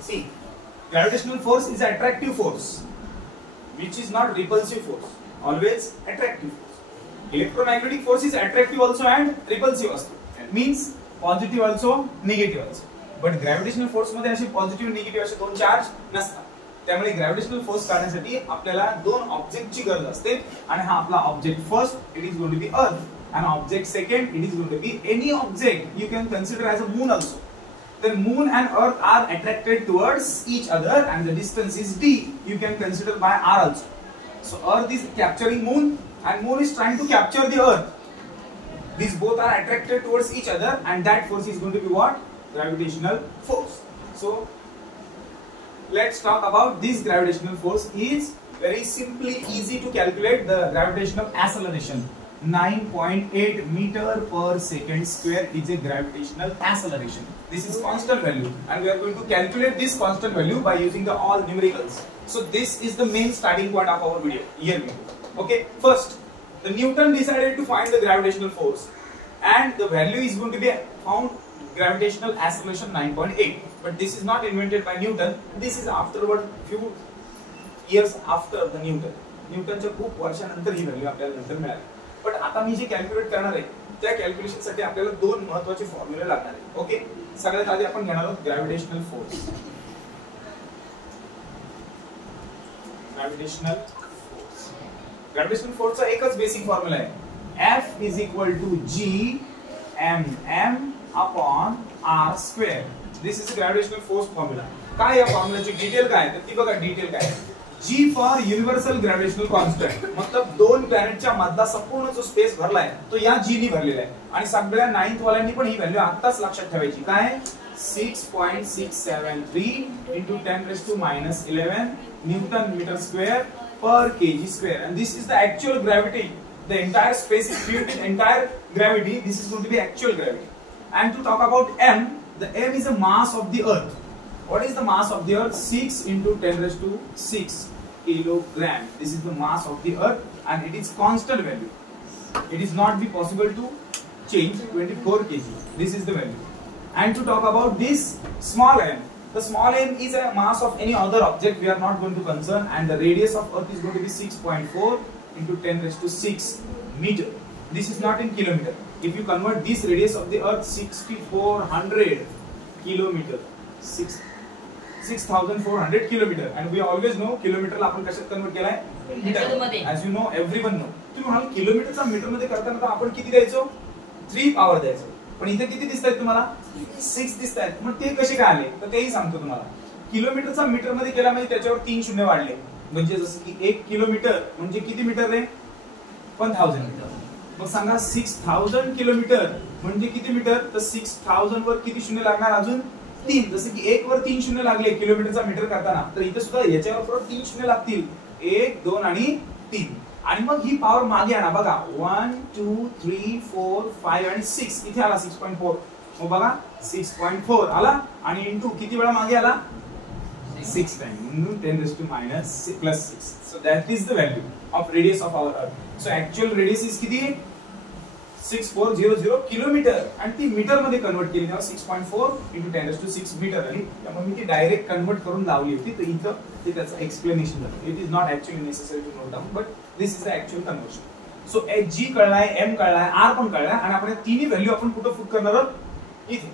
See, gravitational force is attractive force, which is not repulsive force. Always attractive force. Electromagnetic force is attractive also and repulsive also. It means positive also, negative also. But gravitational force मध्ये असे positive negative असे दोन charge नसतात. त्यामुळे gravitational force काढण्यासाठी आपल्याला दोन ऑब्जेक्टची गरज असते आणि हा आपला object first it is going to be earth and object second it is going to be any object you can consider as a moon also. The moon and earth are attracted towards each other and the distance is d, you can consider by r also. So earth is capturing moon and moon is trying to capture the earth. These both are attracted towards each other and that force is going to be what? Gravitational force. So let's talk about this gravitational force. Is very simply easy to calculate the gravitational acceleration. 9.8 meter per second square is a gravitational acceleration. This is constant value and we are going to calculate this constant value by using the all numericals. So this is the main starting point of our video. Here we go. Okay, first the Newton decided to find the gravitational force and the value is going to be found gravitational acceleration 9.8. But this is not invented by Newton. This is afterward few years after the Newton. Newtonच्या खूप वर्षानंतर ही value आपल्याला नंतर मिळाली. पण आता मी जे calculate करणार आहे त्या कॅल्क्युलेशन साठी आपल्याला दोन महत्त्वाचे फॉर्म्युले लागणार आहेत. ओके, सगळ्यात आधी आपण घेणार आहोत ग्रॅव्हिटेशनल फोर्स. ग्रॅव्हिटेशनल फोर्सचा एकच बेसिक फॉर्म्युला आहे, F is equal to G mm upon r square. This is gravitational force formula. काय या फॉर्म्युलाची डिटेल काय तर ती बघा. डिटेल काय, G for universal gravitational constant, मतलब दोन प्लॅनेटच्या मधला संपूर्ण जो स्पेस भरलाय तो या G नी भरलेला आहे. आणि सगळ्या 9th वाल्यांनी पण ही व्हॅल्यू आत्ताच लक्षात ठेवायची. काय 6.673 into 10⁻⁻11 newton metre square per kg square, and this is the actual gravity. The entire space is filled with entire gravity. This is going to be actual gravity. And to talk about m, the m is the mass of the earth. What is the mass of the earth? 6 into 10⁶ kilogram. This is the mass of the earth and it is constant value. It is not be possible to change. 24 kg. This is the value. And to talk about this small m, the small m is a mass of any other object. We are not going to concern, and the radius of earth is going to be 6.4 into 10⁶ meter. This is not in kilometer. If you convert this radius of the earth 6400 kilometer, 6400 kilometer, and we always know kilometer ला आपण कशात convert केलाय? Metre मध्ये. As you know, everyone know. तुम्ही म्हणाल किलोमीटरचा metre मध्ये करताना तर आपण किती द्यायचो? 3 पॉवर द्यायचो. पण इथे किती दिसतायत तुम्हाला? 6 दिसतायत. मग ते कसे काय आले तर तेही सांगतो तुम्हाला. किलोमीटरचा मीटर मध्ये केला म्हणजे त्याच्यावर 3 शून्य वाढले. म्हणजे जसं की 1 किलोमीटर म्हणजे किती मीटर रे? 1000 मीटर. मग सांगा 6000 किलोमीटर म्हणजे किती मीटर? तर 6000 वर किती शून्य लागणार? अजून 3. जसं की 1 वर 3 शून्य लागले किलोमीटरचा मीटर करताना, तर इथे सुद्धा याच्यावर परत 3 शून्य लागतील. 1 2 आणि 3. आणि मग ही पॉवर मागे आणा. बघा 1 2 3 4 5 आणि 6 इथे आला 6.4. मग बघा 6.4 आला आणि इंटू किती वेळा मागे आला? 6 टाइम म्हणून 10⁻⁻6. So that is the value of radius of our earth. So actual radius is किती? 6400 किलोमीटर आणि ती मीटर मध्ये कन्वर्ट केली तेव्हा 6.4 into 10⁶ मीटर आली. त्यामुळे मी ती डायरेक्ट कन्वर्ट करून लावली होती. तर इथं ते त्याचं एक्सप्लेनेशन झालं. It is not actually necessary to note down, but this is the actual conversion. So G कळलाय, M कळलाय, R पण कळलाय आणि आपण तिन्ही व्हॅल्यू आपण कुठं पुट करणार आहोत? इथे.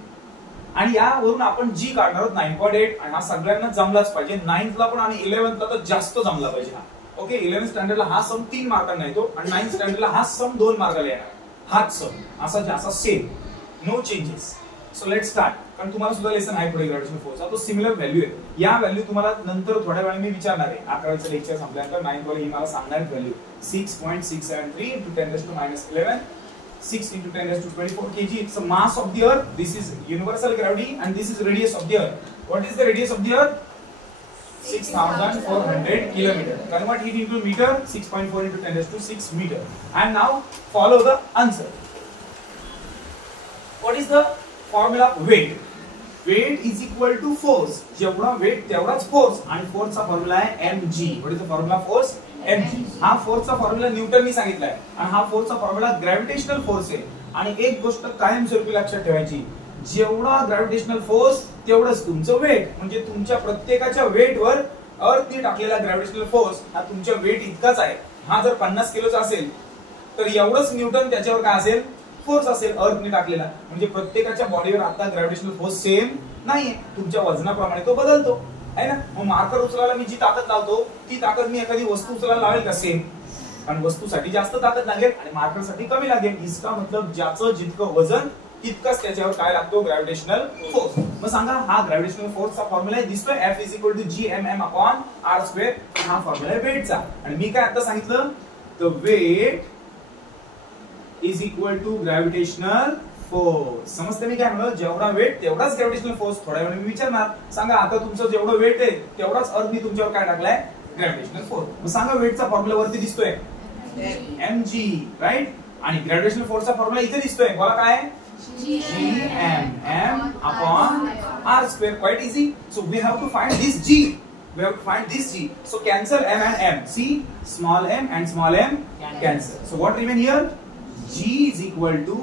आणि यावरून आपण G काढणार आहोत 9.8 आणि हा सगळ्यांना जमलाच पाहिजे. 9th ला पण आणि 11th ला तर जास्त जमला पाहिजे हा. ओके, 11th स्टँडर्डला हा सम 3 मार्कांना येतो आणि 9th स्टँडर्डला हा सम 2 मार्काला येणार. हाच सम असा same, no changes. So let's start. कारण तुम्हाला सुद्धा लेसन आहे पुढे ग्रॅव्हिटेशनल फोर्सचा. तो सिमिलर व्हॅल्यू आहे. या व्हॅल्यू तुम्हाला नंतर थोड्या वेळाने मी विचारणार आहे. 11वीचं लेक्चर संपल्यानंतर 9th वाले ही मला सांगणार आहे value. 6.673 into 10⁻⁻11 6 into 10⁻24 kg. It's a mass of the earth. This is universal gravity and this is radius of the earth. What is the radius of the earth? 6400 kilometer. Convert it into meter. 6.4 into 10⁶ meter. And now follow the answer. What is the formula of weight? Weight is equal to force. जेवढा weight तेवढाच force आणि force चा formula आहे mg. What is the formula of force? mg. हा force चा formula न्यूटननी सांगितलाय आणि हा force चा फॉर्म्युला ग्रॅव्हिटेशनल फोर्स आहे. आणि एक गोष्ट कायमस्वरूपी लक्षात ठेवायची, जेवढा ग्रॅव्हिटेशनल फोर्स तेवढंच तुमचं वेट. म्हणजे तुमच्या प्रत्येकाच्या वेट वर अर्थने टाकलेला ग्रॅव्हिटेशनल फोर्स हा तुमच्या वेट इतकाच आहे. हा जर 50 किलोचा असेल तर एवढंच न्यूटन त्याच्यावर काय असेल, फोर्स असेल अर्थने टाकलेला. म्हणजे प्रत्येकाच्या बॉडीवर आता ग्रॅव्हिटेशनल फोर्स सेम नाहीये, तुमच्या वजनाप्रमाणे तो बदलतो आहे ना. मग मार्कर उचलायला मी जी ताकद लावतो ती ताकद मी एखादी वस्तू उचलायला लावेल का सेम? कारण वस्तूसाठी जास्त ताकद लागेल आणि मार्करसाठी कमी लागेल. इसका मतलब ज्याचं जितकं वजन तितकाच त्याच्यावर काय लागतो, ग्रॅव्हिटेशनल फोर्स. मग सांगा हा ग्रॅव्हिटेशनल फोर्सचा फॉर्म्युला आहे, दिसतोय F = gmm/r². हा फॉर्म्युला आहे वेटचा. आणि मी काय आता सांगितलं, the weight is equal to gravitational force. समजते मी काय म्हणलं, जेवढा वेट तेवढाच ग्रॅव्हिटेशनल फोर्स. थोड्या वेळाने मी विचारणार, सांगा आता तुमचं जेवढं वेट आहे तेवढाच अर्थनी तुमच्यावर काय टाकलाय, ग्रॅव्हिटेशनल फोर्स. मग सांगा वेटचा फॉर्म्युला वरती दिसतोय mg, राईट. आणि ग्रॅव्हिटेशनल फोर्सचा फॉर्म्युला इथे दिसतोय, बोला काय, gmm/r². Quite easy. So we have to find this g. We have to find this g. So cancel m and m. See, small m and small m cancel. So what remain here? G is equal to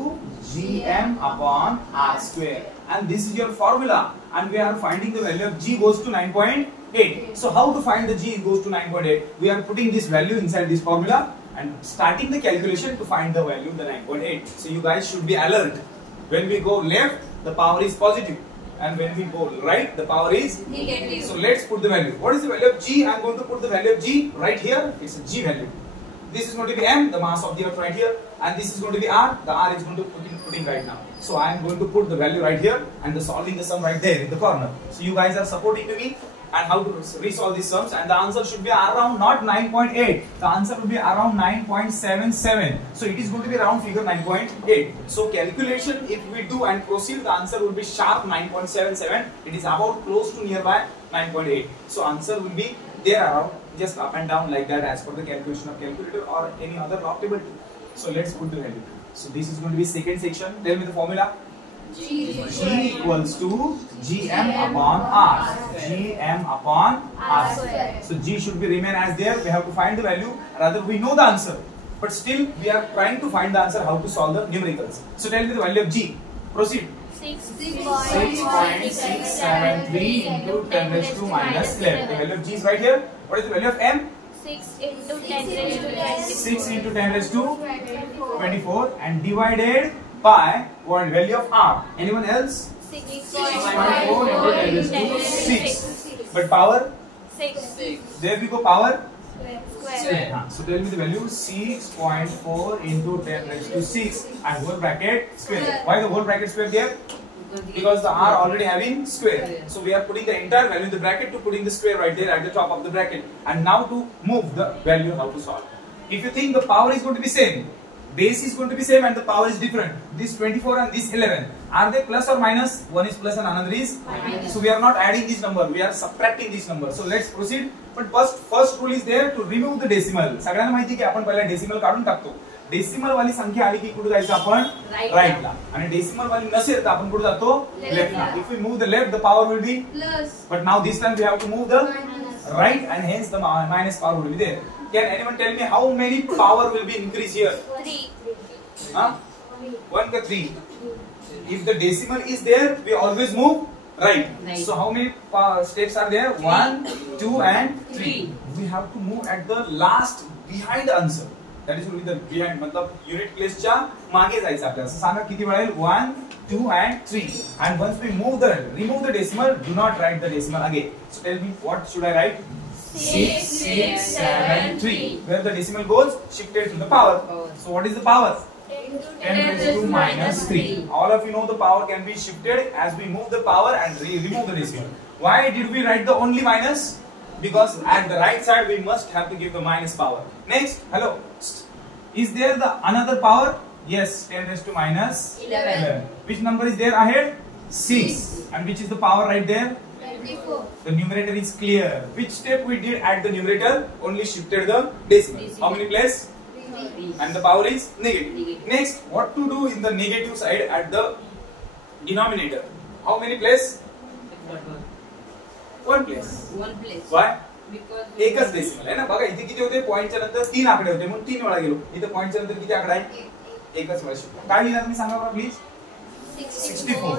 gm/r². And this is your formula. And we are finding the value of g goes to 9.8. So how to find the g goes to 9.8? We are putting this value inside this formula and starting the calculation to find the value of the 9.8. So you guys should be alert. When we go left, the power is positive, and when we go right, the power is negative. So let's put the value. What is the value of g? I'm going to put the value of g right here. It's a g value. This is going to be m, the mass of the earth right here, and this is going to be r. The r is going to putting right now. So I am going to put the value right here and solving the sum right there in the corner. So you guys are supporting to me and how to resolve these sums, and the answer should be around not 9.8. The answer will be around 9.77. So it is going to be around figure 9.8. So calculation if we do and proceed, the answer will be sharp 9.77. It is about close to nearby 9.8. So answer will be there around, just up and down like that as per the calculation of calculator or any other log table. So let's put the value. So this is going to be second section. Tell me the formula. G equals to gm/r. gm/r². So g should be remain as there. We have to find the value. Rather we know the answer, but still we are trying to find the answer how to solve the numericals. So tell me the value of g. Proceed. 6.673 into 10⁻⁻11. The value of g is right here. What is the value of m? 6 into 10⁻². 6 into 10⁻24 and divided by what value of r? Anyone else? 6.4 into 10⁻6. But power? 6. There we go, power? Square. So tell me the value. 6.4 into 10⁻6 and whole bracket square. Why the whole bracket square there? Because the r already having square. So we are putting the entire value in the bracket to putting the square right there at the top of the bracket. And now to move the value, how to solve. If you think the power is going to be same, base is going to be same and the power is different, this 24 and this 11, are they plus or minus? One is plus and another is minus. So we are not adding this number, we are subtracting this number. So let's proceed. But first rule is there to remove the decimal. सगळ्यांना माहिती की आपण पहिला decimal काढून टाकतो. Decimal वाली संख्या आली की कुठे जायचं आपण, राईट ला. आणि डेसिमल वाली नसेल तर आपण कुठे जातो, लेफ्ट ला. If we move the left, the power will be plus. But now this time we have to move the right, and hence the minus power will be there. Can anyone tell me how many power will be increased here? 3. 1 ka 3. If the decimal is there, we always move right. So how many steps are there? 1, 2 and 3. We have to move at the last behind the answer. That is only the behind, मतलब unit place च्या मागे जायचं आपल्याला. सांगा किती वेळा येईल? 1, 2 and 3. And once we remove the decimal, do not write the decimal again. So tell me, what should I write? 6, 6, 7, 3. Where the decimal goes, shifted to the power. So what is the power? 10⁻⁻3. All of you know the power can be shifted as we move the power and remove the decimal. Why did we write the only minus? Because at the right side we must have to give the minus power. Next, hello. Is there the another power? Yes, 10⁻⁻11. Which number is there ahead? 6. And which is the power right there? 24. The numerator is clear. Which step we did at the numerator? Only shifted the decimal. How many place? 3. And the power is negative. Next, what to do in the negative side at the denominator? How many place? 1 place. Why? एकच decimal आहे ना. बघा इथे किती होते, पॉइंटच्या नंतर 3 आकडे होते म्हणून 3 वेळा गेलो. इथे पॉइंटच्या नंतर किती आकडा आहे, एकच वेळा शिकलो. काय लिहिणार तुम्ही सांगा बरं please. 64.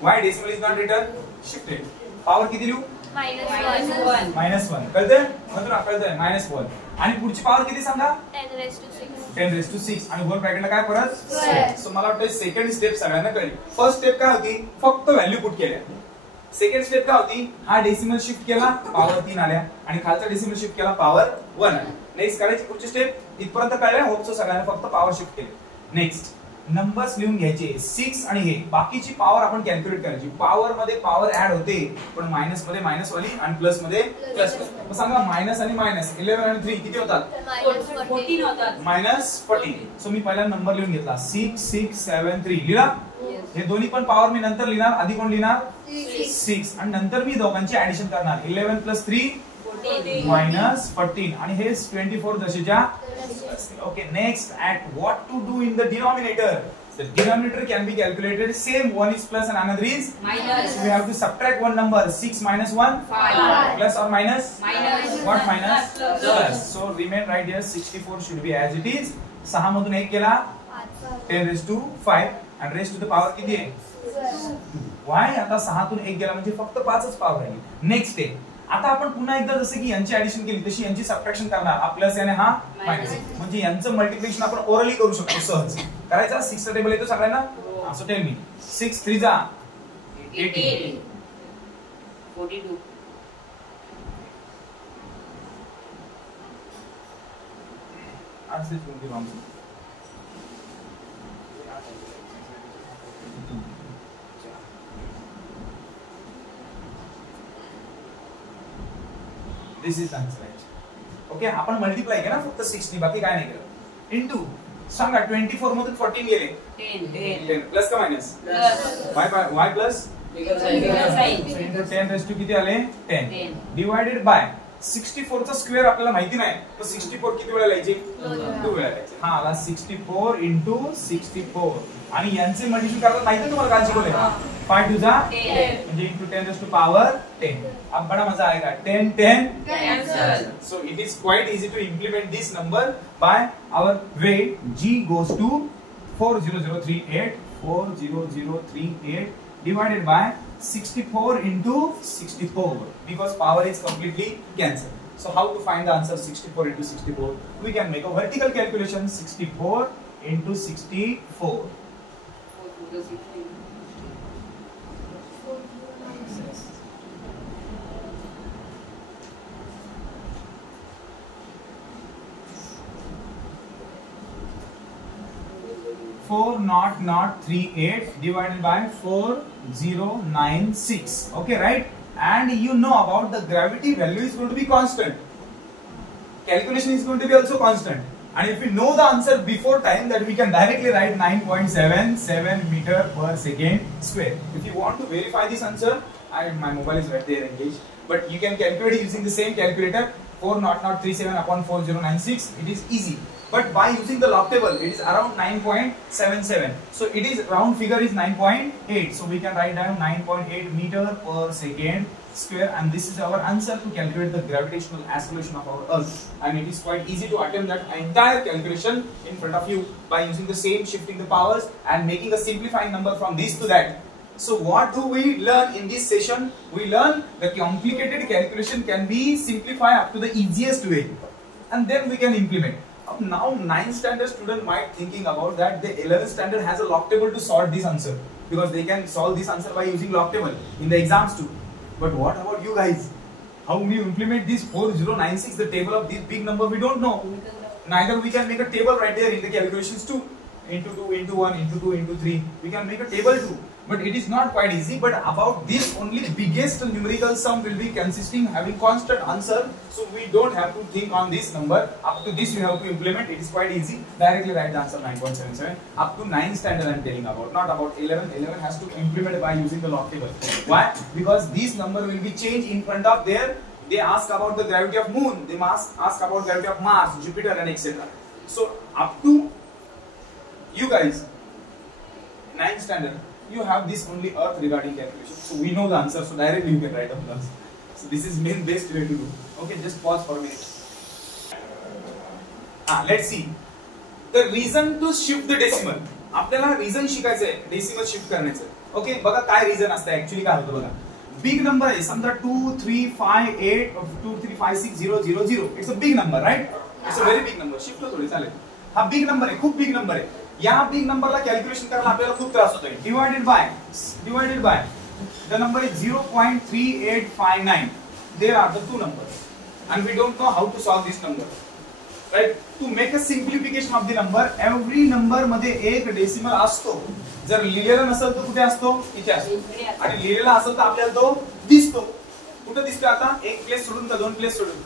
Why decimal is not written? Shifted. Power किती लिहू? -1. -1. कळतंय? म्हणतो ना कळतंय -1. आणि पुढची पॉवर किती सांगा? 10 raised to 6. 10 raised to 6 आणि वर ब्रॅकेटला काय परत? Square. सो मला वाटतं सेकंड स्टेप सगळ्यांना कळली. फर्स्ट स्टेप काय होती? फक्त व्हॅल्यू पुट केल्या. सेकंड स्टेप काय होती? हा डेसिमल शिफ्ट केला, पॉवर 3 आल्या आणि खालचा डेसिमल शिफ्ट केला, पॉवर 1 आल्या. नेक्स्ट करायची पुढची स्टेप इथपर्यंत कळल्या. होप सो सगळ्यांना फक्त पॉवर शिफ्ट केले. नेक्स्ट नंबर्स लिहून घ्यायचे 6 आणि हे बाकीची पॉवर आपण कॅल्क्युलेट करायची. पॉवर मध्ये पॉवर ऍड होते पण मायनस मध्ये मायनस वाली आणि प्लस मध्ये प्लस. मग सांगा मायनस आणि मायनस 11 आणि 3 किती होतात? -14 होतात. -14. सो मी पहिला नंबर लिहून घेतला 6 6 7 3 लिहिला. हे दोन्ही पण पॉवर मी नंतर लिहिणार. आधी कोण लिहिणार? 6 आणि नंतर मी दोघांची ऍडिशन करणार. 11 + 3 -14 आणि हे 24 जशीच्या. Okay, next at what to do in the denominator? The denominator can be calculated same. One is plus and another is minus. So we have to subtract one number. 6 minus 1 5. plus or minus what minus Plus. plus. So remain right here. 64 should be as it is. 6 मधून 1 केला 10 raised to 5 and raised to the power किती आहे? Why? आता 6 तून 1 गेला म्हणजे फक्त 5च power राहिली. नेक्स्ट आहे आता आपण पुन्हा एकदा जसं की यांची ऍडिशन केली तशी यांची सबट्रॅक्शन करणार. हा प्लस आणि हा मायनस म्हणजे यांचं मल्टिप्लिकेशन आपण ओरली करू शकतो सहज. करायचा 6 चा टेबल येतो सगळ्यांना. सो टेल मी 6 3 जा 18 42. आज दिस will be wrong. This is answer right. Okay आपण मल्टिप्लाय केला फक्त 6 नी बाकी काय नाही केलं. इनटू सांगा 24 मधून 14 गेले 10 प्लस का minus y plus into 10 raise to किती आले 10 डिवाइडेड बाय 64 चा स्क्वेअर आपल्याला माहिती नाही तर 64 किती वेळा लिहायचे 2 वेळा लिहायचे. हा आला 64 into 64 आणि यांचे मल्टिप्लिकेशन करतात माहिती तुम्हाला काय शिकवले 5 2 जा 10 म्हणजे into 10 raised to power 10. अब बड़ा मजा आएगा 10 10 cancel. So it is quite easy to implement this number by our way. G goes to 40038 40038 divided by 64 into 64 because power is completely cancelled. So how to find the answer 64 into 64? We can make a vertical calculation 64 into 64. 40038 divided by 4096. Okay, right? And you know about the gravity value is going to be constant. Calculation is going to be also constant. And if we know the answer before time, that we can directly write 9.77 meter per second square. If you want to verify this answer, my mobile is right there engaged. But you can calculate it using the same calculator. 40037 upon 4096. It is easy. But by using the log table, it is around 9.77. So it is round figure is 9.8. So we can write down 9.8 meter per second square, and this is our answer to calculate the gravitational acceleration of our Earth. And it is quite easy to attempt that entire calculation in front of you by using the same shifting the powers and making a simplifying number from this to that. So what do we learn in this session? We learn the complicated calculation can be simplified up to the easiest way, and then we can implement. Now 9th standard student might thinking about that the 11th standard has a log table to solve this answer because they can solve this answer by using log table in the exams too. But what about you guys? How we implement this 4096, the table of this big number we don't know. Neither we can make a table right there in the calculations too. Into 2, into 1, into 2, into 3. We can make a table too. But it is not quite easy. But about this only biggest numerical sum will be consisting having constant answer. So we don't have to think on this number. Up to this you have to implement. It is quite easy. Directly write the answer 9.77. Up to 9th standard I am telling about. Not about 11. 11 has to implement by using the log table. Why? Because this number will be changed in front of there. They ask about the gravity of moon. They must ask about gravity of Mars, Jupiter and etc. So up to you guys 9th standard, you have this only Earth regarding calculation. So we know the answer. So directly you can write down the answer. So this is main best way to do. Okay, just pause for a minute. Let's see the reason to shift the decimal. आपल्याला reason शिकायचंय decimal shift करण्याचं. Okay, बघा काय reason असतं actually काय होतं बघा. Big number आहे समजा 2 3 5 8 2 3 5 6 0 0 0. It's a big number right. It's a very big number. Shift थोडी चालेल. हा बिग नंबर आहे, खूप बिग नंबर आहे. या बिग नंबरला कॅल्क्युलेशन करायला आपल्याला खूप त्रास होतोय. Divided by the number is 0.3859. there are the two numbers and we don't know how to solve this number, right? To make a simplification of the number, every number मध्ये एक decimal असतो. जर लिहिलेला नसेल तर कुठे असतो? इथे असतो. आणि लिहिलेला असेल तर आपल्याला तो दिसतो. कुठे दिसतो? आता एक प्लेस सोडून का दोन प्लेस सोडून?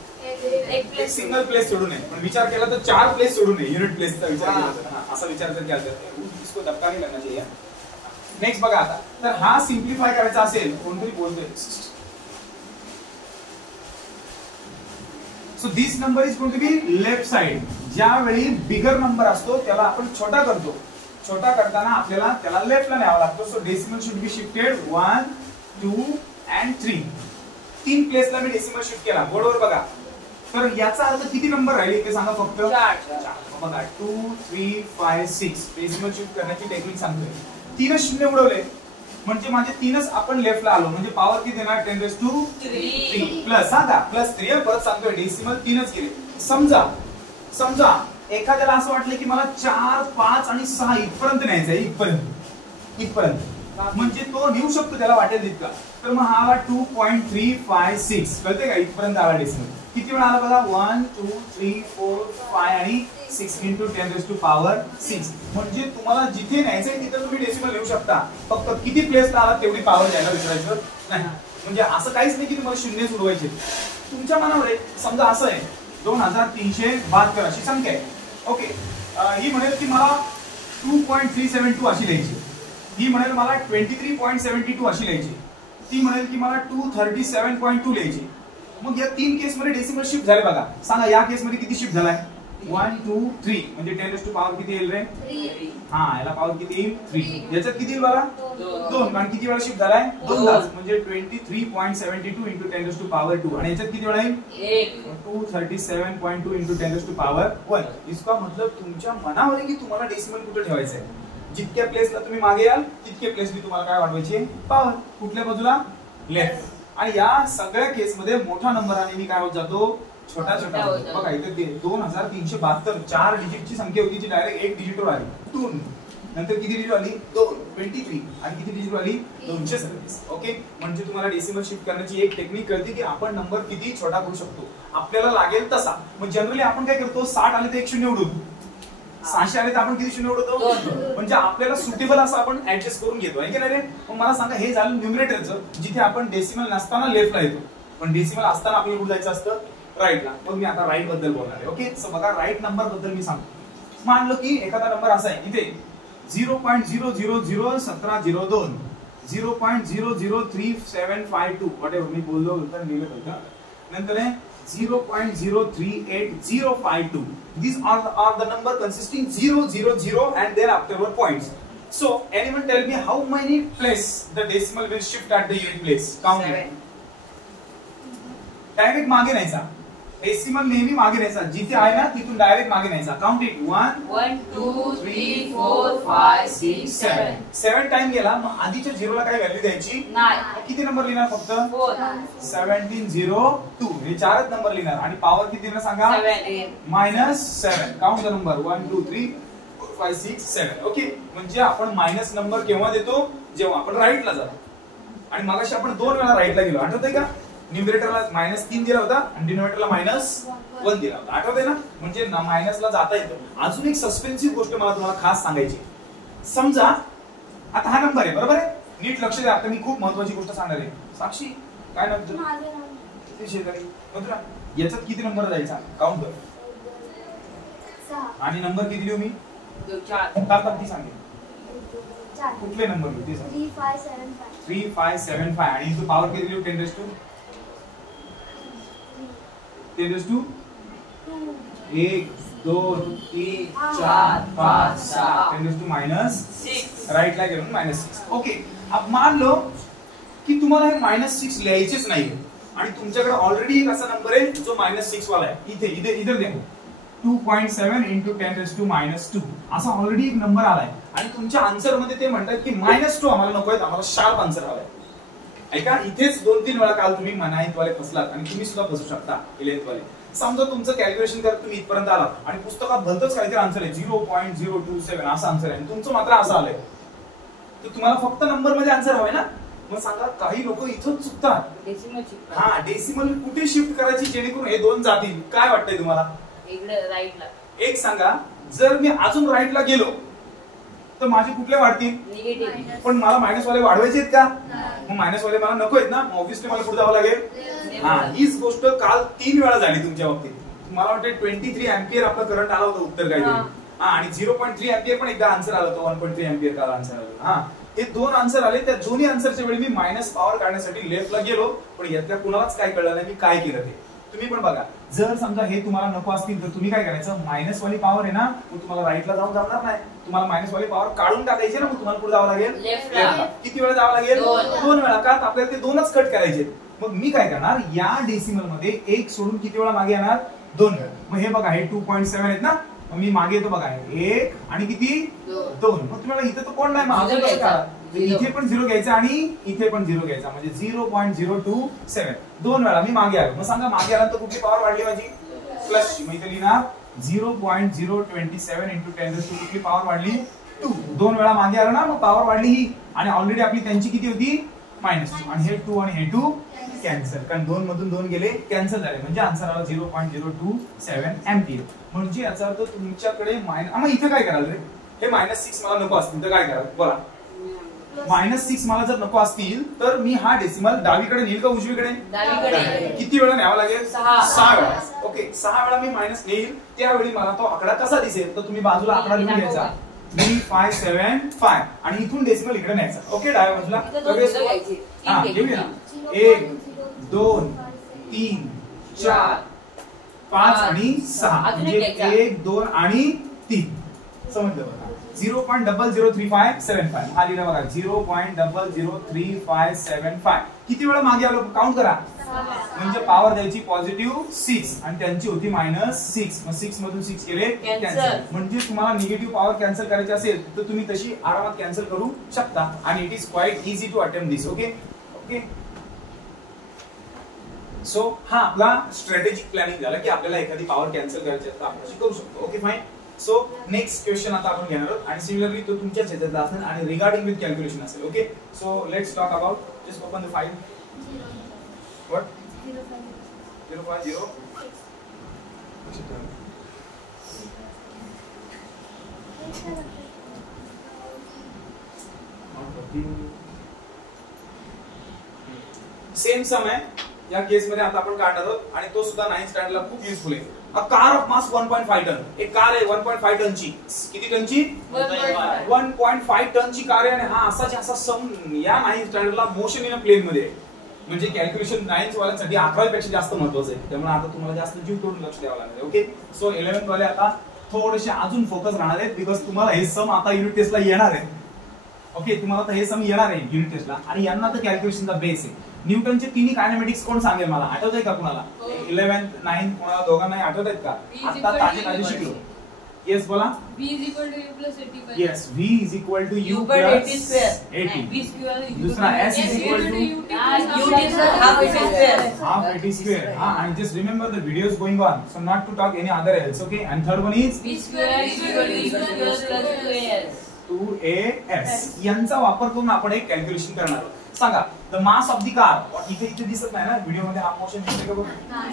एक सिंगल प्लेस सोडून आहे. पण विचार केला तर चार प्लेस सोडून आहे. युनिट प्लेसचा विचार केला तर असा विचार जर केला तर इसको धक्का नहीं लगना चाहिए. नेक्स्ट बघा आता, तर हा सिम्प्लिफाय करायचा असेल, कोणतरी बोलतोय. So this number is going to be left side. ज्यावेळी बिगर नंबर असतो त्याला आपण छोटा करतो. छोटा करताना आपल्याला त्याला लेफ्टला न्यावा लागतो. So decimal should be shifted 1 2 and 3. तीन प्लेसला मी डेसिमल शिफ्ट केला. बोर्डवर बघा. तर याचा अर्थ किती नंबर राहिले ते सांगा फक्त. 4. बघा 2 3 5 6. डेसिमल शिफ्ट करण्याची टेक्निक सांगतोय. तीनच शून्य उडवले म्हणजे माझे तीनच आपण लेफ्टला आलो. म्हणजे पॉवर किती देणार? 10⁻³ प्लस सांगा +3. परत सांगतोय डेसिमल तीनच गेले. समजा एखाद्याला असं वाटलं की मला 4 5 आणि 6 इथपर्यंत न्यायचंय. इथपर्यंत म्हणजे तो नेऊ शकतो त्याला वाटेल तितका. तर मग हा आला 2.356. कळते का? इथपर्यंत आला डेसिमल. किती वेळा आला बघा? 1 2 3 4 5 आणि 6 × 10⁻6. म्हणजे तुम्हाला जिथे न्यायचंय तिथे तुम्ही डेसिमल लिहू शकता. फक्त किती प्लेसला आला तेवढी पॉवर द्यायला विसरायचं नाही. म्हणजे असं काहीच नाही की तुम्हाला शून्यच उडवायचे. तुमच्या मनावर आहे. समजा असं आहे 2372 अशी संख्या आहे. ओके, ही म्हणेल की मला 2.372 अशी लिहायची. ही म्हणेल मला 23.72 अशी लिहायची. ती म्हणेल की मला 237.2 लिहायची. मग या तीन केस मध्ये डेसिमल शिफ्ट झाले बघा. सांगा या केस मध्ये किती शिफ्ट झालाय? 1 2 3. म्हणजे 10 पॉवर किती येईल रे? 3. हा, याला पॉवर किती येईल? 3. याच्यात किती येईल बघा? 2. कारण किती वेळा शिफ्ट झालाय? 2. म्हणजे 23.72 × 10⁻². आणि याच्यात किती वेळा येईल? 237.2 × 10⁻1. इसका मतलब तुमच्या मनावर आहे की तुम्हाला डेसिमल कुठे ठेवायचं आहे. जितक्या प्लेसला तुम्ही मागे याल तितके प्लेसनी तुम्हाला काय वाढवायचे? पॉवर. कुठल्या बाजूला? लेफ्ट. आणि या सगळ्या केस मध्ये मोठा नंबर आणि मी काय होत जातो? छोटा बघा इथे 2372 4 डिजिटची संख्या होती जी डायरेक्ट 1 डिजिटवर आली. 2 नंतर किती डिजिट आली? 2 23. आणि किती डिजिट आली? 237. ओके, म्हणजे तुम्हाला डेसिमल शिफ्ट करण्याची एक टेक्निक कळते की आपण नंबर किती छोटा करू शकतो आपल्याला लागेल तसा. मग जनरली आपण काय करतो? 60 आले तर एक शून्य उडवतो. 600 आले तर आपण किती शून्य उडवतो? म्हणजे आपल्याला सुटेबल असं आपण ऍडजस्ट करून घेतो आहे की नाही रे. मग मला सांगा, हे झालं न्यूमरेटरचं जिथे आपण डेसिमल नसताना लेफ्टला येतो, पण डेसिमल असताना आपल्याला कुठे जायचं असतं? राईटला. मग मी आता राईट बद्दल बोलणार आहे. ओके, सो बघा राईट नंबर बद्दल मी सांगतो. मानलो की एखादा नंबर असा आहे इथे 0.0001702 0.00375 व्हॉटएव्हर मी बोललो होतं लिहिलं होतं. नंतर आहे 0.038052. These are the number consisting 0 0 0 and thereafter were points. So anyone tell me how many place the decimal will shift at the unit place? Count it. Direct मागे न्यायचा. डेसिमल नेहमी मागे न्यायचा. जिथे आहे ना तिथून डायरेक्ट मागे न्यायचा. Count it. 1 2 3 4 5 6 7. 7 टाइम गेला. मग आधीच्या झिरोला काय व्हॅल्यू द्यायची नाही. किती नंबर लिहिणार? फक्त 1702. हे चारच नंबर लिहिणार. आणि पॉवर किती देणार सांगा? -7. Count the number 1 2 3 4 5 6 7. ओके, म्हणजे आपण मायनस नंबर केव्हा देतो? जेव्हा आपण राईटला जातो. आणि मगाशी आपण 2 वेळा राईटला गेलो. आठवतंय का? न्यूमरेटरला -3 दिला होता आणि डिनोमिनेटरला -1 दिला होता. आठवतंय ना? म्हणजे मायनसला जाता येतं. अजून एक सस्पेन्सिव्ह गोष्ट मला तुम्हाला खास सांगायची. समजा आता हा नंबर आहे, बरोबर आहे? नीट लक्ष द्या. आता मी खूप महत्त्वाची गोष्ट सांगणार आहे. साक्षी काय नाव तुझं? किती शेजारी? मधुरा, याच्यात किती नंबर जायचा? काउंट कर. 6. आणि नंबर किती लिहू मी? 4. आता ती सांगेल. कुठले नंबर लिहू ते सांग. 3575. आणि इनटू पॉवर किती लिहू? 10 raised to 1 2 3 4 5 6 10 raised to -6. Right ला गेलो -6. ओके, अब मान लो की तुम्हाला हे -6 लिहायचेच नाही आणि तुमच्याकडे ऑलरेडी एक असा नंबर आहे जो -6 वाला आहे. इधर देखो 2.7 × 10⁻². असा ऑलरेडी एक नंबर आलाय आणि तुमच्या आन्सर मध्ये ते म्हणतात की -2 आम्हाला नको आहेत, आम्हाला शार्प आन्सर हवाय. ऐका, इथेच 2-3 वेळा काल तुम्ही 9th वाले फसलात आणि तुम्ही सुद्धा फसू शकता 11th वाले. समजा तुमचं कॅल्क्युलेशन करत तुम्ही इथपर्यंत आलात आणि पुस्तकात भलतच काहीतरी आन्सर आहे 0.027 असा आन्सर आहे, तुमचं मात्र असं आलंय, तर तुम्हाला फक्त नंबर मध्ये आन्सर हवाय ना. मग सांगा, काही लोक इथंच चुकतात. हा, डेसिमल कुठे शिफ्ट करायची जेणेकरून हे दोन जातील, काय वाटतंय तुम्हाला? इकडे राईटला. एक सांगा, जर मी अजून राईटला गेलो तर माझे कुठले वाढतील? निगेटिव्ह. पण मला मायनस वाले वाढवायचे आहेत का? मग मायनस वाले मला नको आहेत ना, ऑब्व्हियसली मला पुढे जावं लागेल. हा, हीच गोष्ट काल 3 वेळा झाली तुमच्या बाबतीत. मला वाटतं 23 अँपियर आपलं करंट आलं होतं उत्तर काहीतरी. हा, आणि 0.3 अँपियर पण एकदा आन्सर आलं होतं, 1.3 अँपियर काल आन्सर आलं. हा, हे 2 आन्सर आले. त्या दोन्ही आन्सरच्या वेळी मी मायनस पॉवर काढण्यासाठी लेफ्टला गेलो, पण यातल्या कुणालाच काय कळलं नाही मी काय केलं ते. तुम्ही पण बघा, जर समजा हे तुम्हाला नको असतील तर तुम्ही काय करायचं, मायनस वाली पॉवर आहे ना, मग तुम्हाला राईटला जाऊन जमणार नाही, तुम्हाला मायनस वाली पॉवर काढून टाकायची ना, मग तुम्हाला पुढे जावं लागेल लेफ्टला. किती वेळा जावं लागेल? 2 वेळा. का? आपल्याला ते 2च कट करायचे. मग मी काय करणार, या डेसिमल मध्ये 1 सोडून किती वेळा मागे येणार? 2 वेळा. मग हे बघा, हे 2.7 आहेत ना, मग मी मागे येतो बघा, 1 आणि किती? 2. मग तुम्हाला इथे तर कोण नाही, मग इथे पण 0 घ्यायचा आणि इथे पण 0 घ्यायचा, म्हणजे 0.027. 2 वेळा मी मागे आलो. मग सांगा, मागे आला तर कुठली पॉवर वाढली माझी? प्लस. मग इथे लिहिणार 0.027 × 10 कुठली पॉवर वाढली? 2. 2 वेळा मागे आलो ना, मग पॉवर वाढली ही. आणि ऑलरेडी आपली त्यांची किती होती? -2. आणि हे 2 आणि हे 2 कॅन्सल, कारण 2 मधून 2 गेले, कॅन्सल झाले, म्हणजे आन्सर आला 0.027 अँपियर. म्हणजे याचा अर्थ तुमच्याकडे मग इथे काय कराल रे? हे -6 मला नको असतील तर काय कराल? बोला. -6 मला जर नको असतील तर मी हा डेसिमल डावीकडे नेईल का उजवीकडे? डावीकडे. किती वेळा न्यावा लागेल? 6 वेळा. ओके, 6 वेळा मी मायनस नेईल, त्यावेळी मला तो आकडा कसा दिसेल? तर तुम्ही बाजूला आकडा लिहून घ्यायचा 3575 आणि इथून डेसिमल इकडे न्यायचा. ओके, डाव्या बाजूला हा घेऊया. 1 2 3 4 5 आणि 6, म्हणजे 1 2 आणि 3. समजलं बघा. 0.003575 हा लिहिला बघा, 0.003575. किती वेळा मागे आलो काउंट करा. म्हणजे पॉवर द्यायची +6 आणि त्यांची होती -6. मग 6 मधून 6 केले कॅन्सल. म्हणजे तुम्हाला निगेटिव्ह पॉवर कॅन्सल करायची असेल तर तुम्ही तशी आरामात कॅन्सल करू शकता. आणि it is quite easy to attempt this. Okay okay. So हा आपला स्ट्रॅटेजिक प्लॅनिंग झाला की आपल्याला एखादी पॉवर कॅन्सल करायची आहे तर आपण अशी करू शकतो. Okay fine. So next question आता आपण घेणार आहोत आणि सिमिलरली तो तुमच्याच ह्याच्यातला असेल आणि रिगार्डिंग विथ कॅल्क्युलेशन असेल. Okay, so let's talk about, just open the file. What? 0.0 same sum आहे या केस मध्ये आता आपण काढणार आहोत आणि तो सुद्धा 9th स्टँडर्डला खूप युजफुल आहे. A car of mass 1.5 ton. एक कार आहे 1.5 टनची. किती टनची? 1.5 टनची कार आहे आणि हा असाची असा सम या 9th स्टँडर्डला मोशन इन अ प्लेन मध्ये. म्हणजे कॅल्क्युलेशन 9th वाल्यांसाठी 11 पेक्षा जास्त महत्त्वाचं आहे, त्यामुळे आता तुम्हाला जास्त जीव तोडून लक्ष द्यावं लागेल. ओके, सो 11th वाले आता थोडेसे अजून फोकस राहणार आहेत बिकॉज तुम्हाला हे सम आता युनिट टेस्टला येणार आहे. ओके, तुम्हाला आता हे सम येणार आहे युनिट टेस्टला आणि यांना तर कॅल्क्युलेशनचा बेस आहे. न्यूटनचे तिन्ही कायनेमॅटिक्स कोण सांगेल मला? आठवतंय का कुणाला? 11th 9th कोणाला दोघांना आठवत आहेत का? आता ताजे शिकलो. येस बोला. v is equal to u plus 80. Yes, v is equal to u plus 80 square. 80. दूसरा s is equal to u is half 80 square. Half 80 square. And just remember the video is going on, so not to talk any other else. Okay, and third one is v square is equal to u square plus 2as. 2as. यांचा वापर करून आपण एक calculation करणार आहोत. सांगा, the mass of the car. इथे दिसत नाही ना व्हिडिओ मध्ये, हा मोशन दिसतोय का? बघ नाही.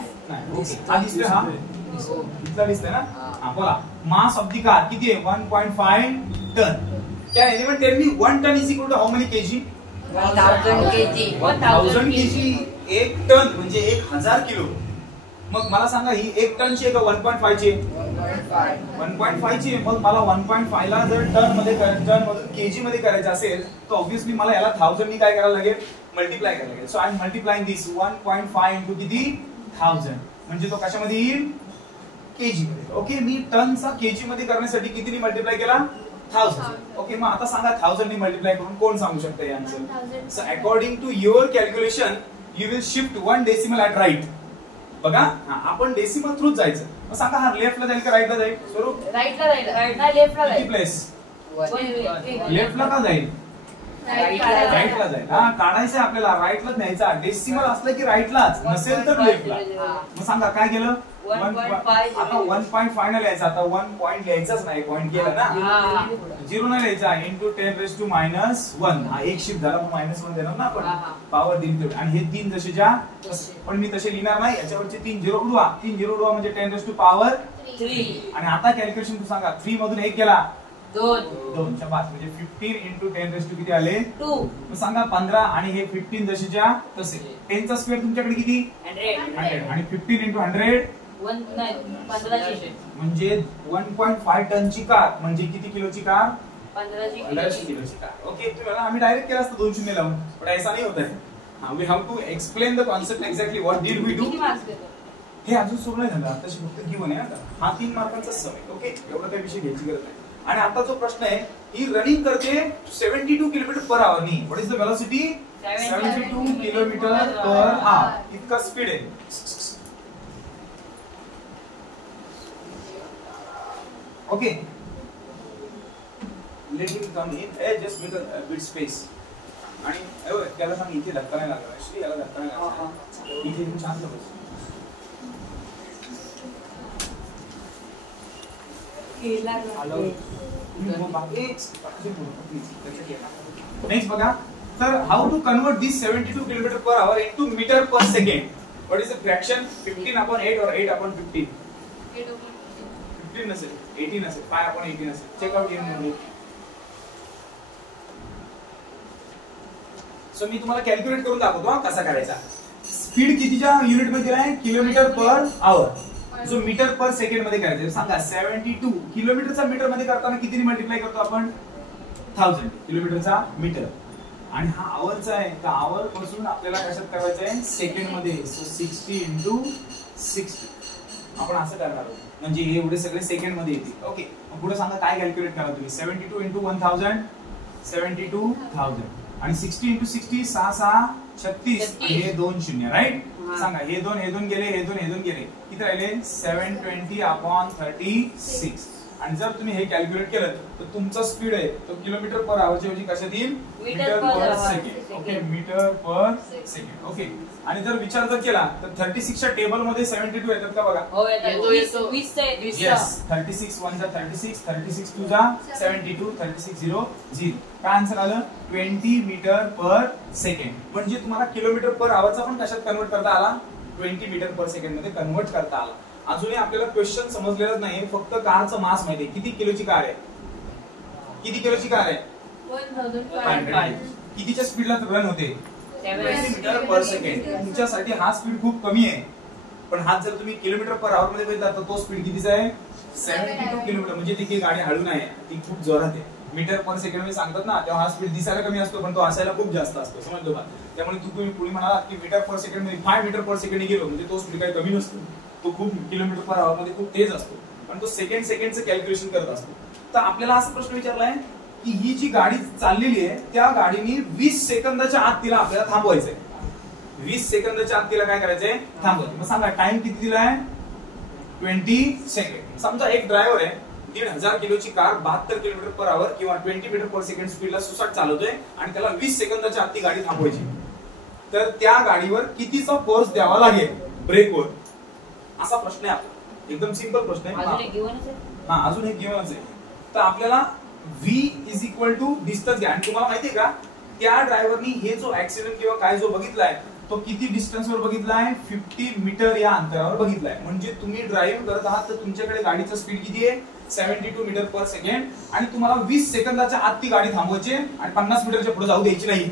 ओके, हा दिसतोय. हा इथला दिसतोय ना? हा बोला. मास ऑफ द कार किती आहे? 1.5 ton. Can anyone tell me 1 ton is equal to how many kg? 1000 kg. 1000 kg. 1 ton म्हणजे 1000 किलो. मग मला सांगा, ही 1 टनची आहे का 1.5 ची? 1.5 ची. मग मला 1.5 ला जर टन मधून केजी मध्ये करायचं असेल तर ऑब्व्हियसली मला याला 1000 नी काय करायला लागेल? मल्टिप्लाय करायला लागेल. So I am multiplying this 1.5 into किती? 1000. म्हणजे तो कशामध्ये येईल? केजी मध्ये. ओके, मी टनचा केजी मध्ये करण्यासाठी कितीने मल्टिप्लाय केला? 1000. ओके, मग आता सांगा 1000 नी मल्टिप्लाय करून कोण सांगू शकतं हे answer? So according to your calculation you will shift 1 decimal at right. बघा, आपण डेसिमल थ्रूच जायचं. मग सांगा, हा लेफ्टला जाईल का राईटला जाईल? स्वरूप राईटला जाईल. नाही, लेफ्टला जाईल. किती प्लेस? लेफ्टला का जाईल? राईटला जाईल. हा काढायचं आपल्याला, राईटलाच न्यायचा. डेसिमल असलं की राईटलाच, नसेल तर लेफ्टला. मग सांगा काय केलं? 1.5 आता 1.5 नाही लिहायचा, आता 1 पॉइंट लिहायचाच नाही. पॉइंट गेला ना, 0 नाही लिहायचा. इंटू 10⁻⁻1. हा एक शिफ्ट झाला, -1 देणार ना आपण, पॉवर दिली तेवढी. आणि हे 3 जसेच्या पण मी तसे लिहिणार नाही. याच्यावरचे 3 0 उडवा. 3 0 उडवा म्हणजे 10⁻3. आणि आता कॅल्क्युलेशन तू सांगा, 3 मधून 1 गेला 2 च्या 5 म्हणजे 15 इंटू 10 किती आले 2. मग सांगा 15 आणि हे 15 जसेच्या तसे. 10 चा स्क्वेअर तुमच्याकडे किती? 100. आणि 15 इंटू 100 म्हणजे 1.5 टनची कार. म्हणजे किती किलोची कार? 1500 किलोची कार. ओके, तुम्हाला आम्ही डायरेक्ट केला असता 2 शून्य लावून, पण ऐसा नाही होता है. We have to explain the concept exactly what did we do. हे अजून सोडलं झालं, आता फक्त गिवन आहे. आता हा 3 मार्कांचा सम. ओके, एवढा काही विषय घ्यायची गरज नाही. आणि आता जो प्रश्न आहे, ही रनिंग करते 72 किलोमीटर पर आवर नी. What is the velocity? 72 kilometre per आवर इतका स्पीड आहे. Okay, let him come in, just make a bit space. आणि त्याला सांग इथे धक्का नाही लागला. ऍक्च्युअली याला धक्का नाही लागला. इथे तुम्ही शांत बस. नेक्स्ट बघा, तर how to convert this 72 kilometre per hour into metre per second. What is the fraction? 15/8 और 8/15? 15 नसेल, 18 असेल, 5/18 असेल. Check out in. सो मी तुम्हाला कॅल्क्युलेट करून दाखवतो कसा करायचा. स्पीड कितीच्या युनिट मध्ये दिलाय? किलोमीटर पर आवर. जो मीटर पर सेकंड मध्ये करायचं सांगा. 72 किलोमीटरचा मीटर मध्ये करताना कितीने मल्टिप्लाय करतो आपण? 1000 किलोमीटरचा मीटर. आणि हा आवरचा आहे, तर आवर पासून आपल्याला कशात करायचं आहे? सेकंड मध्ये. सो 60 इंटू 60 आपण असं करणार आहोत. म्हणजे हे एवढे सगळे सेकंड मध्ये येतील. ओके, पुढे सांगा काय कॅल्क्युलेट करा तुम्ही. 72 इंटू 1000 72,000. आणि 60 इंटू 60 6 6 36. हे 2 शून्य. राईट. सांगा हे 2 गेले, हे 2 गेले. किती राहिले? 720/36. आणि जर तुम्ही हे कॅल्क्युलेट केलं तर तुमचा स्पीड आहे तो किलोमीटर पर आवर च्या ऐवजी कशात येईल? Metre per second. Okay, metre per second. Okay, आणि जर विचार जर केला तर 36 च्या टेबल मध्ये 72 येतात का बघा? हो येतो. 20 यस, 36 1 जा 36, 36 2 जा 72, 36 0 0. काय आन्सर आलं? 20 मीटर पर सेकंड. म्हणजे तुम्हाला किलोमीटर पर आवरचा पण कशात कन्वर्ट करता आला? 20 मीटर पर सेकंड मध्ये कन्वर्ट करता आला. अजूनही आपल्याला क्वेश्चन समजलेलाच नाही, फक्त कारचं मास माहिती आहे. किती किलोची कार आहे? किती किलोची कार आहे? 1500. कितीच्या स्पीडला रन होते? 20 मीटर पर सेकंड. तुमच्यासाठी हा स्पीड खूप कमी आहे, पण हा जर तुम्ही किलोमीटर पर आवर मध्ये बघितला तर तो स्पीड कितीचा आहे? 72 किलोमीटर. म्हणजे ती गाडी हळू नाही, ती खूप जोरात आहे. मीटर पर सेकंड मध्ये सांगतात ना, तेव्हा हा स्पीड दिसायला कमी असतो पण तो असायला खूप जास्त असतो. समजलो का? त्यामुळे तुम्ही पुढे म्हणालात की मीटर पर सेकंड मध्ये 5 मीटर पर सेकंड गेलो म्हणजे तो स्पीड काही कमी नसतो, तो खूप किलोमीटर पर आवर मध्ये खूप तेज असतो, पण तो सेकंडचं कॅल्क्युलेशन करत असतो. तर आपल्याला असा प्रश्न विचारलाय की ही जी गाडी चाललेली आहे त्या गाडीने 20 सेकंदाच्या आत तिला आपल्याला थांबवायचंय. 20 सेकंदाच्या आत तिला काय करायचंय? थांबवायचं. मग सांगा टाइम किती दिलाय? 20 सेकंड. समजा एक ड्रायव्हर आहे, 1500 किलोची कार 72 किलोमीटर पर आवर किंवा 20 मीटर पर सेकंड स्पीडला सुसाट चालवतोय आणि त्याला 20 सेकंदाच्या आत ती गाडी थांबवायची. तर त्या गाडीवर कितीचा फोर्स द्यावा लागेल ब्रेकवर? असा प्रश्न आहे आपला. एकदम सिंपल प्रश्न आहे. हा, अजून एक गिव्हनच आहे. तर आपल्याला v is equal to distance घ्या. आणि तुम्हाला माहितीये का त्या ड्रायव्हरनी हे जो ऍक्सिडेंट किंवा काय जो बघितलाय तो किती डिस्टन्स वर बघितलाय? 50 मीटर या अंतरावर बघितलाय. म्हणजे तुम्ही ड्राईव्ह करत आहात तर तुमच्याकडे गाडीचं स्पीड किती आहे? 72 मीटर पर सेकंड. आणि तुम्हाला 20 सेकंदाच्या आत ती गाडी थांबवायची आणि 50 मीटरच्या पुढे जाऊ द्यायची नाही.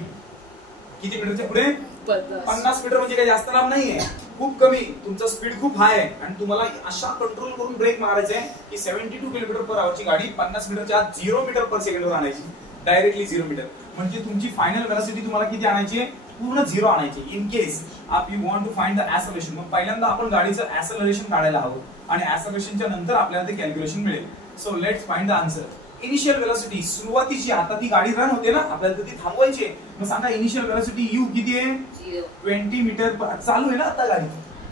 किती मीटरच्या पुढे? 50 मीटर. म्हणजे काही जास्त लांब नाहीये, खूप कमी. तुमचा स्पीड खूप हाय आहे आणि तुम्हाला अशा कंट्रोल करून ब्रेक मारायचे आहे की 72 किलोमीटर पर आवरची गाडी 50 मीटरच्या आत 0 मीटर पर सेकंड वर आणायची. Directly 0 metre. म्हणजे तुमची फायनल वेलोसिटी तुम्हाला किती आणायची? पूर्ण 0 आणायची. इन केस आप you want to find the acceleration, मग पहिल्यांदा आपण गाडीचं ऍक्सेलरेशन काढायला हवं आणि ऍक्सेलरेशनच्या नंतर आपल्याला ते कॅल्क्युलेशन मिळेल. So let's find the answer. Initial velocity सुरुवातीची, आता ती गाडी रन होते ना, आपल्याला ती थांबवायची आहे. मग सांगा इनिशियल वेलोसिटी u किती आहे? 20 मीटर चालू आहे ना आता गाडी,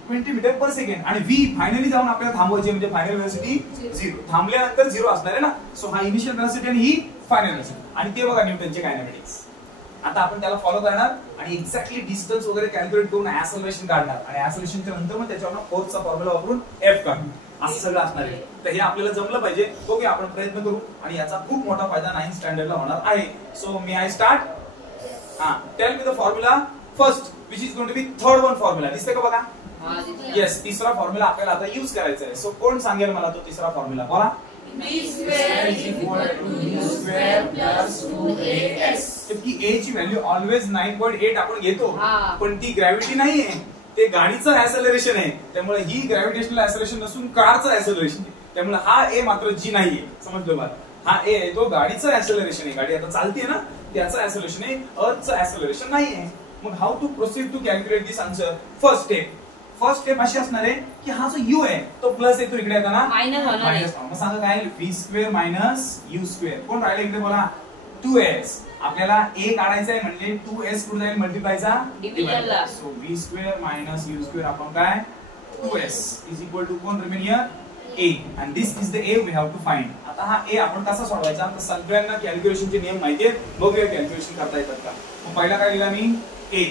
20 मीटर पर सेकंड. आणि v फायनली जाऊन आपल्याला थांबवायची म्हणजे फायनल वेलोसिटी 0. थांबल्यानंतर 0 असणार आहे ना. सो हा इनिशियल वेलोसिटी आणि ही फायनल व्हेलोसिटी. आणि ते बघा न्यूटनचे कायनेमॅटिक्स. आता आपण त्याला फॉलो करणार आणि एक्झॅक्टली डिस्टन्स वगैरे कॅल्क्युलेट करून ऍक्सेलरेशन काढणार आणि ऍक्सेलरेशनच्या नंतर मग त्याच्यावर फोर्सचा फॉर्म्युला वापरून एफ काढणार. असं सगळं असणार आहे. तर हे आपल्याला जमलं पाहिजे. बघूया आपण प्रयत्न करू आणि याचा खूप मोठा फायदा 9th स्टँडर्डला होणार आहे. सो मी I start. Tell me the formula first which is going to be third one formula. दिसते का बघा? येस, तिसरा फॉर्म्युला आपल्याला आता यूज करायचा आहे. सो कोण सांगेल मला तो तिसरा फॉर्म्युला? बोला. B square is equal to U square plus 2AS. की a ची व्हॅल्यू ऑलवेज 9.8 आपण घेतो, हा. पण ती ग्रॅव्हिटी नाहीये, ते गाडीचं ऍक्सेलरेशन आहे. त्यामुळे ही ग्रॅव्हिटेशनल ऍक्सेलरेशन नसून कारचं ऍक्सेलरेशन आहे. त्यामुळे हा a मात्र g नाहीये. समजलं बा? हा a आहे तो गाडीचं ऍक्सेलरेशन आहे. गाडी आता चालते ना, त्याचं ऍक्सेलरेशन आहे, अर्थचं ऍक्सेलरेशन नाहीये. मग how to proceed to calculate this answer? First step अशी असणार आहे की हा जो u आहे तो प्लस येतो इकडे येताना मायनस. मग सांगा काय? v square minus u square. कोण राहिले इकडे? बोला. 2s. आपल्याला a काढायचा आहे म्हणजे 2s कुठे जाईल? मल्टिप्लायचा डिव्हिजनला. So v square minus u square आपण काय? 2s इज इक्वल टू कोण remain here? a. and this is the a we have to find. आता हा a आपण कसा सोडवायचा? तर सगळ्यांना कॅल्क्युलेशनचे नियम माहिती आहेत. बघूया कॅल्क्युलेशन करता येतात का. मग पहिला काय लिहिला मी? a.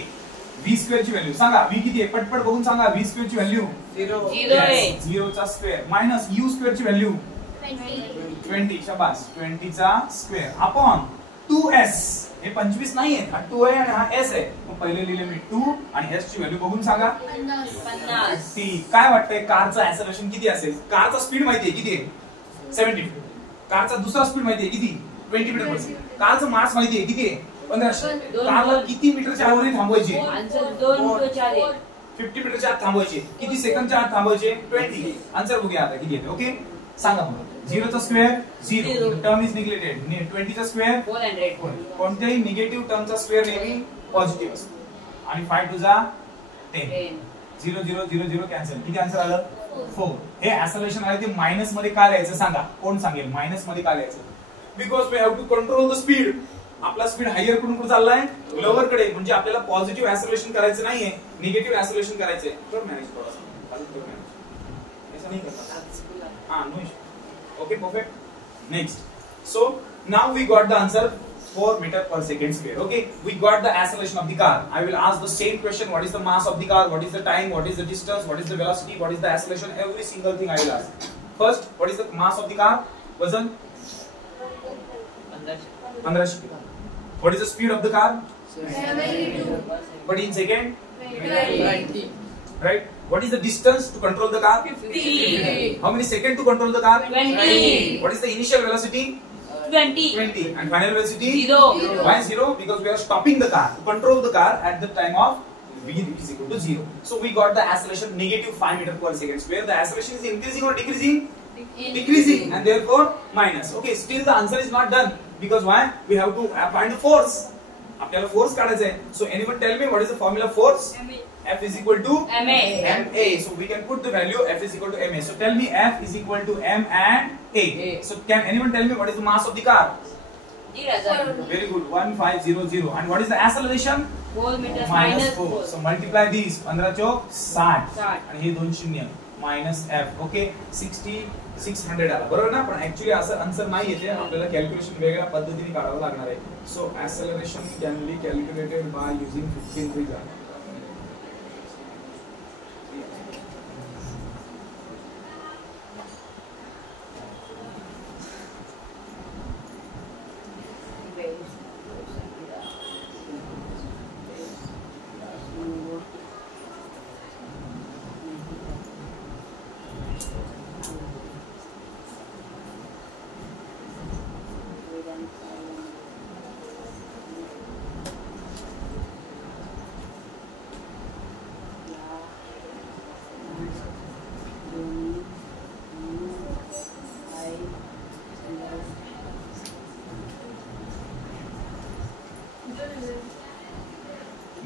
v स्क्वेअर ची व्हॅल्यू सांगा. v किती आहे? पटपट बघून सांगा. v स्क्वेअर ची व्हॅल्यू 0 आहे. 0 चा स्क्वेअर मायनस u स्क्वेअर ची व्हॅल्यू 20. शाबास. 20 चा स्क्वेअर अपॉन 2s. हे 25 नाहीये, हा 2 आहे आणि हा s आहे. मग पहिले लिहिले मी 2 आणि s ची व्हॅल्यू बघून सांगा. 50. काय वाटतंय कारचं ऍक्सेलरेशन किती असेल? कारचा स्पीड माहिती आहे किती आहे? 70. कारचा दुसरा स्पीड माहिती आहे किती? 20 मीटर पर सेकंड. कारचं मास माहिती आहे किती आहे? 1500. कारला किती मीटरच्या आत थांबवायचे? आन्सर 2 मीटरच्या आत. 50 मीटरच्या आत थांबवायचे. किती सेकंडच्या आत थांबवायचे? 20. आन्सर बघूया आता किती येते. ओके सांगा मला. 0 चा स्क्वेअर 0. Term is neglected. 20 चा स्क्वेअर 400. कोणत्याही निगेटिव्ह टर्मचा स्क्वेअर नेहमी पॉझिटिव्ह असतो. आणि 5 टू जा 10. 0 0 0 0 कॅन्सल. किती आन्सर आलं? 4. हे ऍक्सेलरेशन आहे ते मायनस मध्ये का लिहायचं सांगा? कोण सांगेल मायनस मध्ये का लिहायचं? Because we have to control the speed. आपला स्पीड हायर कडून कुठे चाललाय? लोअर कडे. म्हणजे आपल्याला पॉझिटिव्ह ऍक्सेलरेशन करायचं नाहीये, निगेटिव्ह ऍक्सेलरेशन करायचंय. तर मॅनेज थोडासा ऐसा नहीं करना. हां no issue. Okay, perfect. Next. So now we got the answer 4 meter per second square. Okay, we got the acceleration of the car. I will ask the same question: what is the mass of the car? What is the time? What is the distance? What is the velocity? What is the acceleration? Every single thing I will ask. First, what is the mass of the car? Wazan 1500. What is the speed of the car? 72. But in second, 20. right? What is the distance to control the car? 50. How many seconds to control the car? 20. What is the initial velocity? 20. 20. And final velocity? 0. Why 0? Because we are stopping the car to control the car at the time of v is equal to 0. So we got the acceleration negative 5 meter per second square. The acceleration is increasing or decreasing? Decreasing, and therefore minus. Okay, still the answer is not done because why? We have to find the force. आपल्याला force काढायचा आहे. So anyone tell me what is the formula force? F is equal to MA. MA. So we can put the value F is equal to MA. So tell me F is equal to M and A. So can anyone tell me what is the mass of the car? 3000. Very good. 1500. And what is the acceleration? 4 meters Minus minus 4. 4. So multiply these. 15 चौक 60. 60. आणि हे 2 शून्य minus F. Okay. 600 आला. बरोबर ना? पण actually असं answer नाही येते. आपल्याला कॅल्क्युलेशन वेगळ्या पद्धतीने काढावं लागणार आहे. So acceleration can be calculated by using 15 3.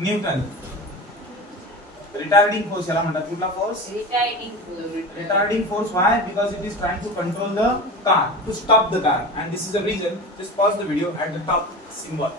Newton. Retarding force याला म्हणतात. कुठला force? Retarding force. Why? Because it is trying to control the car, to stop the car, and this is the reason. Just pause the video at the top symbol.